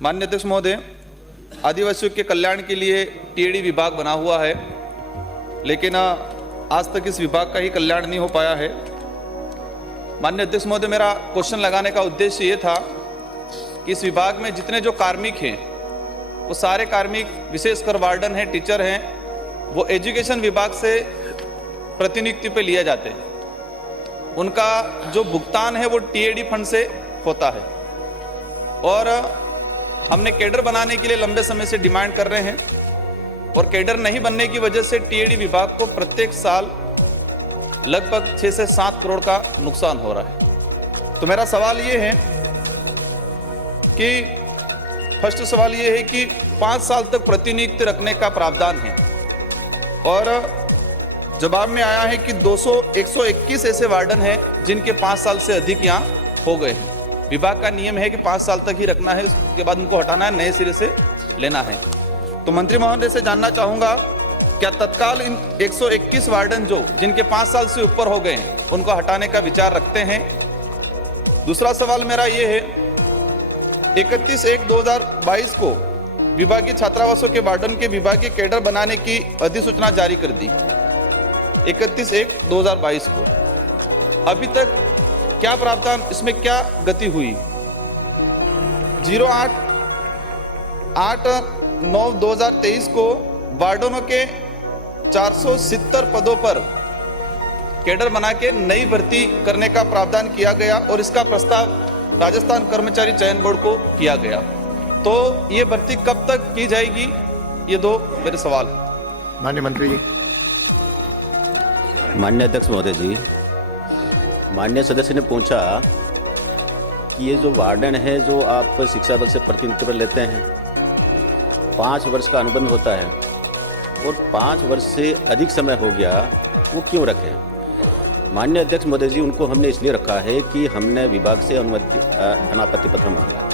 माननीय अध्यक्ष महोदय, आदिवासियों के कल्याण के लिए टीएडी विभाग बना हुआ है, लेकिन आज तक इस विभाग का ही कल्याण नहीं हो पाया है। माननीय अध्यक्ष महोदय, मेरा क्वेश्चन लगाने का उद्देश्य ये था कि इस विभाग में जितने जो कार्मिक हैं वो सारे कार्मिक, विशेषकर वार्डन हैं, टीचर हैं, वो एजुकेशन विभाग से प्रतिनियुक्ति पे लिए जाते हैं। उनका जो भुगतान है वो टीएडी फंड से होता है और हमने कैडर बनाने के लिए लंबे समय से डिमांड कर रहे हैं और कैडर नहीं बनने की वजह से टीएडी विभाग को प्रत्येक साल लगभग 6 से 7 करोड़ का नुकसान हो रहा है। तो मेरा सवाल ये है कि फर्स्ट सवाल ये है कि 5 साल तक प्रतिनियुक्ति रखने का प्रावधान है और जवाब में आया है कि 121 ऐसे वार्डन हैं जिनके 5 साल से अधिक यहाँ हो गए हैं। विभाग का नियम है कि 5 साल तक ही रखना है, उसके बाद उनको हटाना है, नए सिरे से लेना है। तो मंत्री महोदय से जानना चाहूँगा, क्या तत्काल इन 121 वार्डन जिनके 5 साल से ऊपर हो गए हैं उनको हटाने का विचार रखते हैं? दूसरा सवाल मेरा ये है, 31/1/2022 को विभागीय छात्रावासों के वार्डन के विभागीय कैडर बनाने की अधिसूचना जारी कर दी 31/1/2022 को। अभी तक क्या प्रावधान, इसमें क्या गति हुई? 08/8/9/2023 को वार्डनों के 470 पदों पर कैडर बना के नई भर्ती करने का प्रावधान किया गया और इसका प्रस्ताव राजस्थान कर्मचारी चयन बोर्ड को किया गया। तो ये भर्ती कब तक की जाएगी? ये दो मेरे सवाल। माननीय मंत्री जी। माननीय अध्यक्ष महोदय जी, माननीय सदस्य ने पूछा कि ये जो वार्डन है जो आप शिक्षा विभाग से प्रतिनिधित्व लेते हैं, 5 वर्ष का अनुबंध होता है और 5 वर्ष से अधिक समय हो गया, वो क्यों रखें? माननीय अध्यक्ष महोदय जी, उनको हमने इसलिए रखा है कि हमने विभाग से अनापत्ति पत्र मांगा,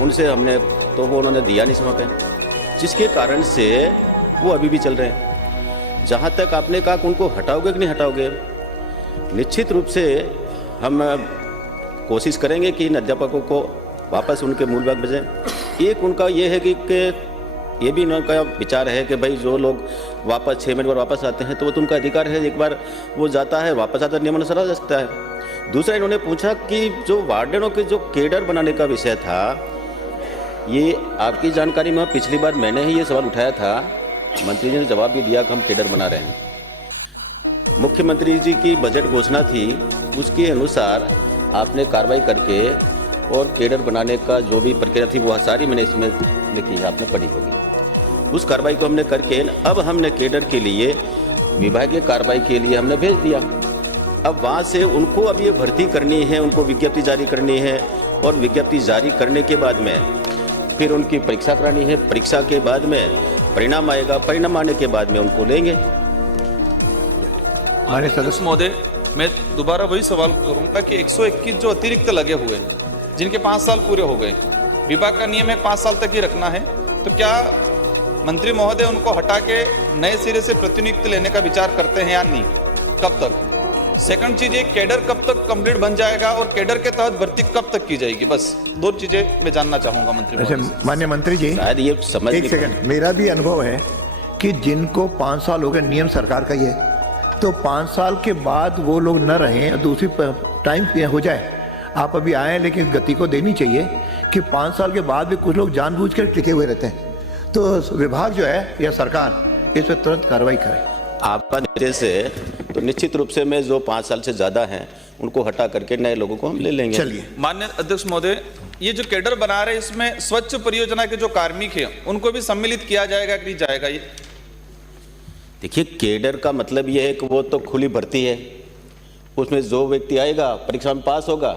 उनसे हमने तो वो उन्होंने दिया नहीं समय पे, जिसके कारण से वो अभी भी चल रहे हैं। जहाँ तक आपने कहा कि उनको हटाओगे कि नहीं हटाओगे, निश्चित रूप से हम कोशिश करेंगे कि इन अध्यापकों को वापस उनके मूल भाग भेजें। एक उनका ये है कि ये भी उनका विचार है कि भाई जो लोग वापस 6 महीने बाद वापस आते हैं तो वो तो उनका अधिकार है, एक बार वो जाता है वापस आता है, नियमानुसार आ जा सकता है। दूसरा इन्होंने पूछा कि जो वार्डनों के जो कैडर बनाने का विषय था, ये आपकी जानकारी में पिछली बार मैंने ही ये सवाल उठाया था, मंत्री जी ने जवाब भी दिया कि हम कैडर बना रहे हैं। मुख्यमंत्री जी की बजट घोषणा थी, उसके अनुसार आपने कार्रवाई करके और कैडर बनाने का जो भी प्रक्रिया थी वो सारी मैंने इसमें लिखी है, आपने पढ़ी होगी। उस कार्रवाई को हमने करके अब हमने कैडर के लिए विभागीय कार्रवाई के लिए हमने भेज दिया। अब वहाँ से उनको अब ये भर्ती करनी है, उनको विज्ञप्ति जारी करनी है और विज्ञप्ति जारी करने के बाद में फिर उनकी परीक्षा करानी है। परीक्षा के बाद में परिणाम आएगा, परिणाम आने के बाद में उनको लेंगे। माननीय सदस्य महोदय, मैं दोबारा वही सवाल करूंगा कि 121 जो अतिरिक्त लगे हुए हैं जिनके 5 साल पूरे हो गए, विभाग का नियम है 5 साल तक ही रखना है, तो क्या मंत्री महोदय उनको हटा के नए सिरे से प्रतिनियुक्ति लेने का विचार करते हैं या नहीं? कब तक? सेकंड चीज़, ये कैडर कब तक कंप्लीट बन जाएगा और कैडर के तहत भर्ती कब तक की जाएगी? बस 2 चीज़ें मैं जानना चाहूँगा मंत्री महोदय से। माननीय मंत्री जी, शायद ये समझ एक सेकंड, मेरा भी अनुभव है कि जिनको 5 साल हो गए, नियम सरकार का ही है, तो 5 साल के बाद वो लोग न रहें, दूसरी टाइम हो जाए। आप अभी आए, लेकिन गति को देनी चाहिए कि 5 साल के बाद भी कुछ लोग जानबूझकर टिके हुए रहते हैं, तो विभाग जो है या सरकार इस पर तुरंत कार्रवाई करे। आपका निर्देश है तो निश्चित रूप से मैं जो 5 साल से ज़्यादा हैं उनको हटा करके नए लोगों को हम ले लेंगे। चलिए। माननीय अध्यक्ष महोदय, ये जो कैडर बना रहे हैं इसमें स्वच्छ परियोजना के जो कार्मिक हैं उनको भी सम्मिलित किया जाएगा कि नहीं जाएगा? ये देखिए, कैडर का मतलब ये है कि वो तो खुली भर्ती है, उसमें जो व्यक्ति आएगा परीक्षा में पास होगा